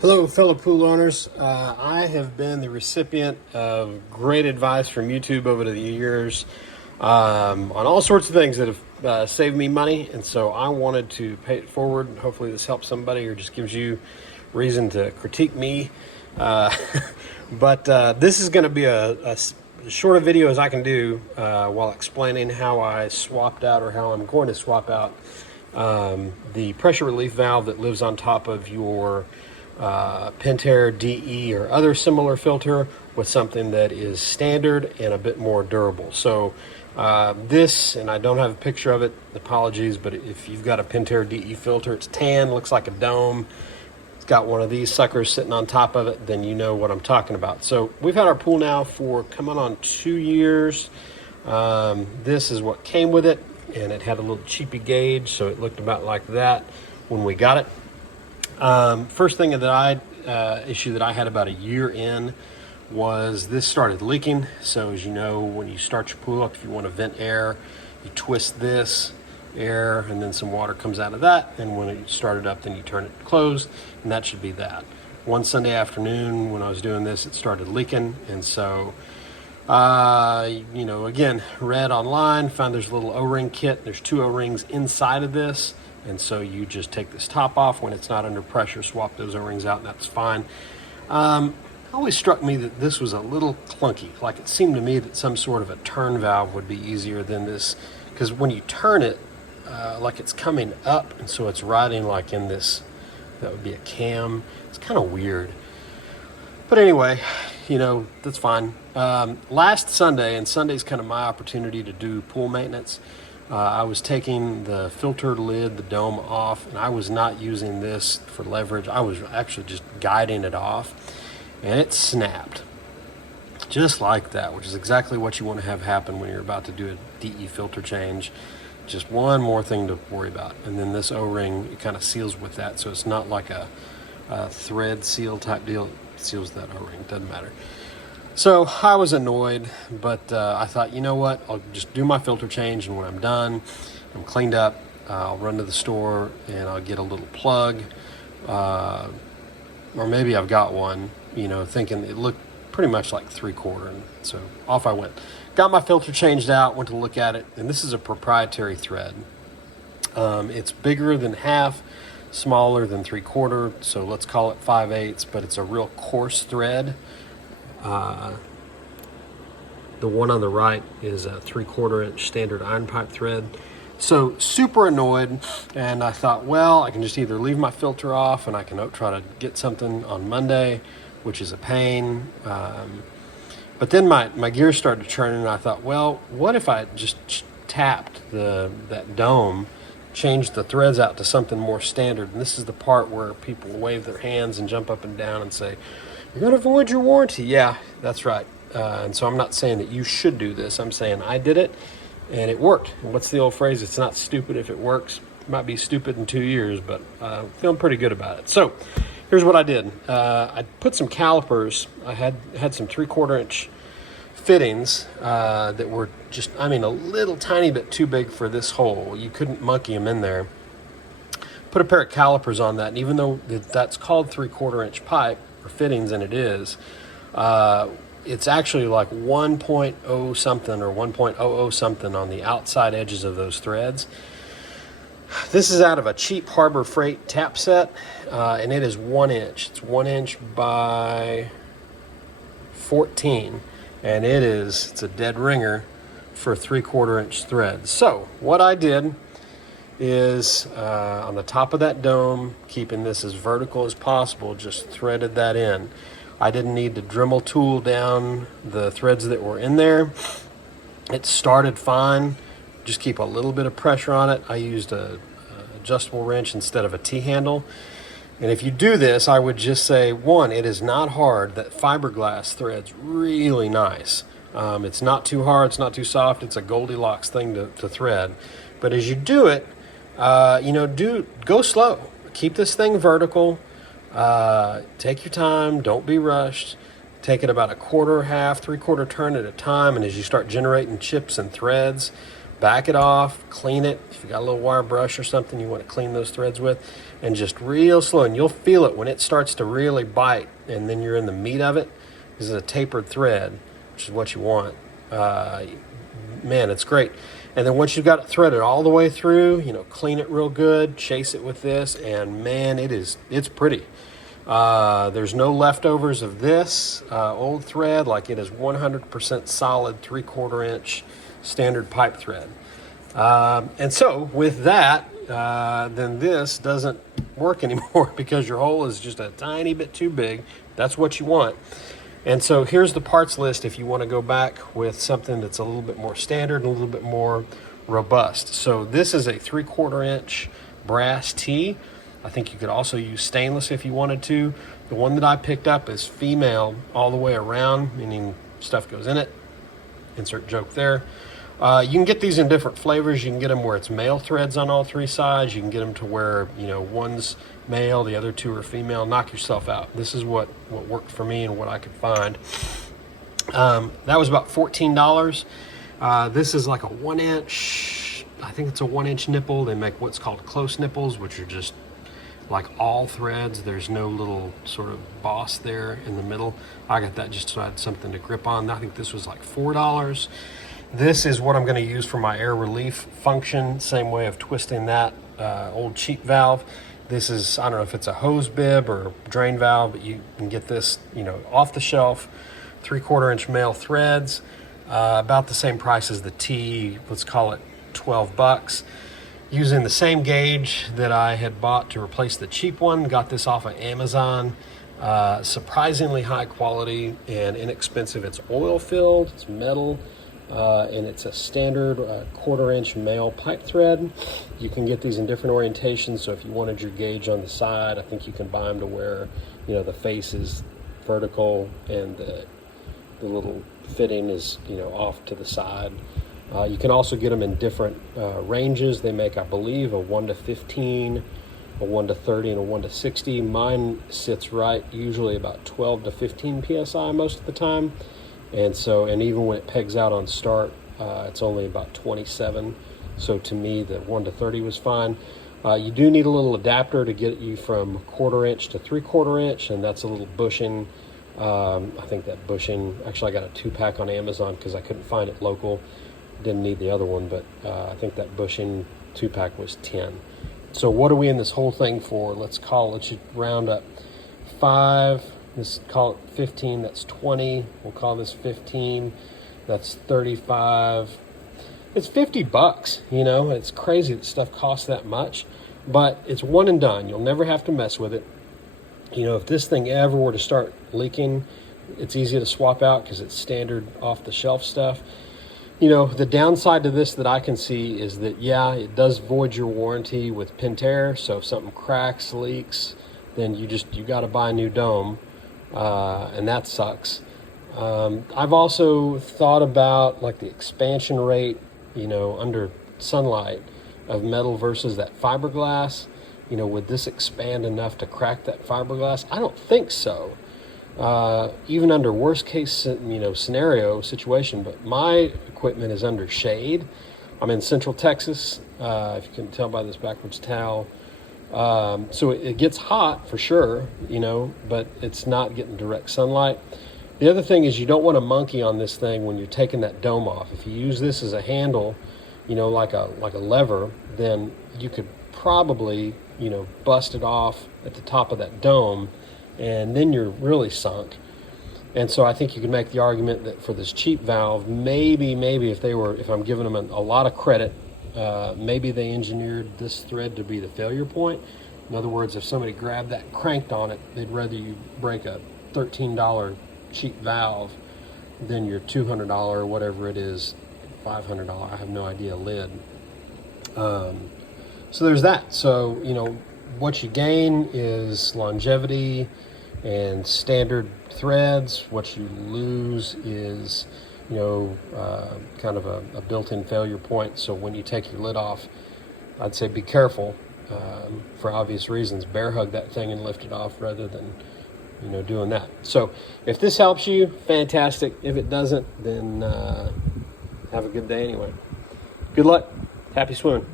Hello, fellow pool owners. I have been the recipient of great advice from YouTube over the years on all sorts of things that have saved me money, and so I wanted to pay it forward. Hopefully, this helps somebody or just gives you reason to critique me. Uh, but this is going to be as short a video as I can do while explaining how I swapped out, or how I'm going to swap out the pressure relief valve that lives on top of your Pentair DE or other similar filter with something that is standard and a bit more durable. So this, and I don't have a picture of it, apologies, but if you've got a Pentair DE filter, it's tan, looks like a dome, it's got one of these suckers sitting on top of it, then you know what I'm talking about. So we've had our pool now for coming on 2 years. This is what came with it, and it had a little cheapy gauge, so it looked about like that when we got it. First thing issue that I had about a year in was this started leaking. So as you know, when you start your pool up, if you want to vent air, you twist this air and then some water comes out of that. And when it started up, then you turn it closed, and that should be that. One Sunday afternoon when I was doing this, it started leaking. And so, again, read online, found there's a little O-ring kit. There's 2 O-rings inside of this. And so you just take this top off when it's not under pressure, swap those O-rings out, and that's fine. It always struck me that this was a little clunky. Like, it seemed to me that some sort of a turn valve would be easier than this, because when you turn it, like it's coming up, and so it's riding like in this, that would be a cam. It's kind of weird. But anyway, that's fine. Last Sunday, and Sunday's kind of my opportunity to do pool maintenance, I was taking the filter lid, the dome off, and I was not using this for leverage. I was actually just guiding it off, and it snapped. Just like that, which is exactly what you want to have happen when you're about to do a DE filter change. Just one more thing to worry about. And then this O-ring, it kind of seals with that, so it's not like a thread seal type deal. It seals that O-ring, doesn't matter. So I was annoyed, but I thought, you know what, I'll just do my filter change, and when I'm done, I'm cleaned up, I'll run to the store and I'll get a little plug, or maybe I've got one, thinking it looked pretty much like 3/4, and so off I went. Got my filter changed out, went to look at it, and this is a proprietary thread. It's bigger than half, smaller than 3/4, so let's call it 5/8, but it's a real coarse thread. The one on the right is a 3/4 inch standard iron pipe thread. So super annoyed, and I thought, well, I can just either leave my filter off and I can try to get something on Monday, which is a pain. But then my gears started turning, and I thought, well, what if I just tapped that dome, changed the threads out to something more standard? And this is the part where people wave their hands and jump up and down and say, "You're going to void your warranty." Yeah, that's right. And so I'm not saying that you should do this. I'm saying I did it, and it worked. And what's the old phrase? It's not stupid if it works. It might be stupid in 2 years, but feeling pretty good about it. So here's what I did. I put some calipers. I had some 3/4 inch fittings that were just, a little tiny bit too big for this hole. You couldn't monkey them in there. Put a pair of calipers on that, and even though that's called 3/4 inch pipe, or fittings, and it is, it's actually like 1.0 something or 1.00 something on the outside edges of those threads. This is out of a cheap Harbor Freight tap set, and it is 1 inch. It's 1 inch by 14, and it's a dead ringer for 3/4 inch threads. So what I did is on the top of that dome, keeping this as vertical as possible, just threaded that in. I didn't need to Dremel tool down the threads that were in there. It started fine. Just keep a little bit of pressure on it. I used a adjustable wrench instead of a T-handle. And if you do this, I would just say, one, it is not hard. That fiberglass thread's really nice. It's not too hard, it's not too soft. It's a Goldilocks thing to thread. But as you do it, go slow. Keep this thing vertical. Take your time. Don't be rushed. Take it about a quarter, half, 3/4 turn at a time. And as you start generating chips and threads, back it off, clean it. If you got a little wire brush or something you want to clean those threads with, and just real slow, and you'll feel it when it starts to really bite, and then you're in the meat of it. This is a tapered thread, which is what you want. Man, it's great. And then once you've got it threaded all the way through, clean it real good, chase it with this, and man, it's pretty. There's no leftovers of this old thread. Like, it is 100% solid 3/4 inch standard pipe thread. And so with that, then this doesn't work anymore because your hole is just a tiny bit too big. That's what you want. And so here's the parts list if you want to go back with something that's a little bit more standard and a little bit more robust. So this is a 3/4 inch brass T. I think you could also use stainless if you wanted to. The one that I picked up is female all the way around, meaning stuff goes in it. Insert joke there. You can get these in different flavors. You can get them where it's male threads on all 3 sides. You can get them to where, one's male, the other 2 are female. Knock yourself out. This is what worked for me and what I could find. That was about $14. This is like a 1 inch, I think it's a 1 inch nipple. They make what's called close nipples, which are just like all threads. There's no little sort of boss there in the middle. I got that just so I had something to grip on. I think this was like $4. This is what I'm going to use for my air relief function. Same way of twisting that old cheap valve. This is, I don't know if it's a hose bib or drain valve, but you can get this, off the shelf. 3/4 inch male threads, about the same price as the T. Let's call it $12. Using the same gauge that I had bought to replace the cheap one. Got this off of Amazon. Surprisingly high quality and inexpensive. It's oil filled, it's metal. And it's a standard 1/4 inch male pipe thread. You can get these in different orientations, so if you wanted your gauge on the side, I think you can buy them to where the face is vertical and the little fitting is off to the side. You can also get them in different ranges. They make, I believe, a 1 to 15, a 1 to 30, and a 1 to 60. Mine sits right usually about 12 to 15 psi most of the time. And even when it pegs out on start, it's only about 27. So to me, the 1 to 30 was fine. You do need a little adapter to get you from 1/4 inch to 3/4 inch, and that's a little bushing. I think that bushing, actually I got a 2-pack on Amazon because I couldn't find it local. Didn't need the other one, but I think that bushing 2-pack was 10. So what are we in this whole thing for? Let's round up 5. Let's call it 15, that's 20. We'll call this 15, that's 35. It's $50, It's crazy that stuff costs that much, but it's one and done. You'll never have to mess with it. If this thing ever were to start leaking, it's easy to swap out because it's standard off-the-shelf stuff. The downside to this that I can see is that, yeah, it does void your warranty with Pentair, so if something cracks, leaks, then you got to buy a new dome. And that sucks. I've also thought about like the expansion rate, under sunlight of metal versus that fiberglass. Would this expand enough to crack that fiberglass? I don't think so. Even under worst case, scenario situation, but my equipment is under shade. I'm in Central Texas, if you can tell by this backwards towel. So it gets hot for sure, but it's not getting direct sunlight. The other thing is you don't want to monkey on this thing when you're taking that dome off. If you use this as a handle, like a lever, then you could probably, bust it off at the top of that dome, and then you're really sunk. And so I think you can make the argument that for this cheap valve, maybe if I'm giving them a lot of credit, maybe they engineered this thread to be the failure point. In other words, if somebody grabbed that, cranked on it, they'd rather you break a $13 cheap valve than your $200 or whatever it is, $500, I have no idea, lid. So there's that. So, what you gain is longevity and standard threads. What you lose is kind of a built-in failure point. So when you take your lid off, I'd say be careful for obvious reasons. Bear hug that thing and lift it off rather than doing that. So if this helps you, fantastic. If it doesn't, then have a good day anyway. Good luck. Happy swimming.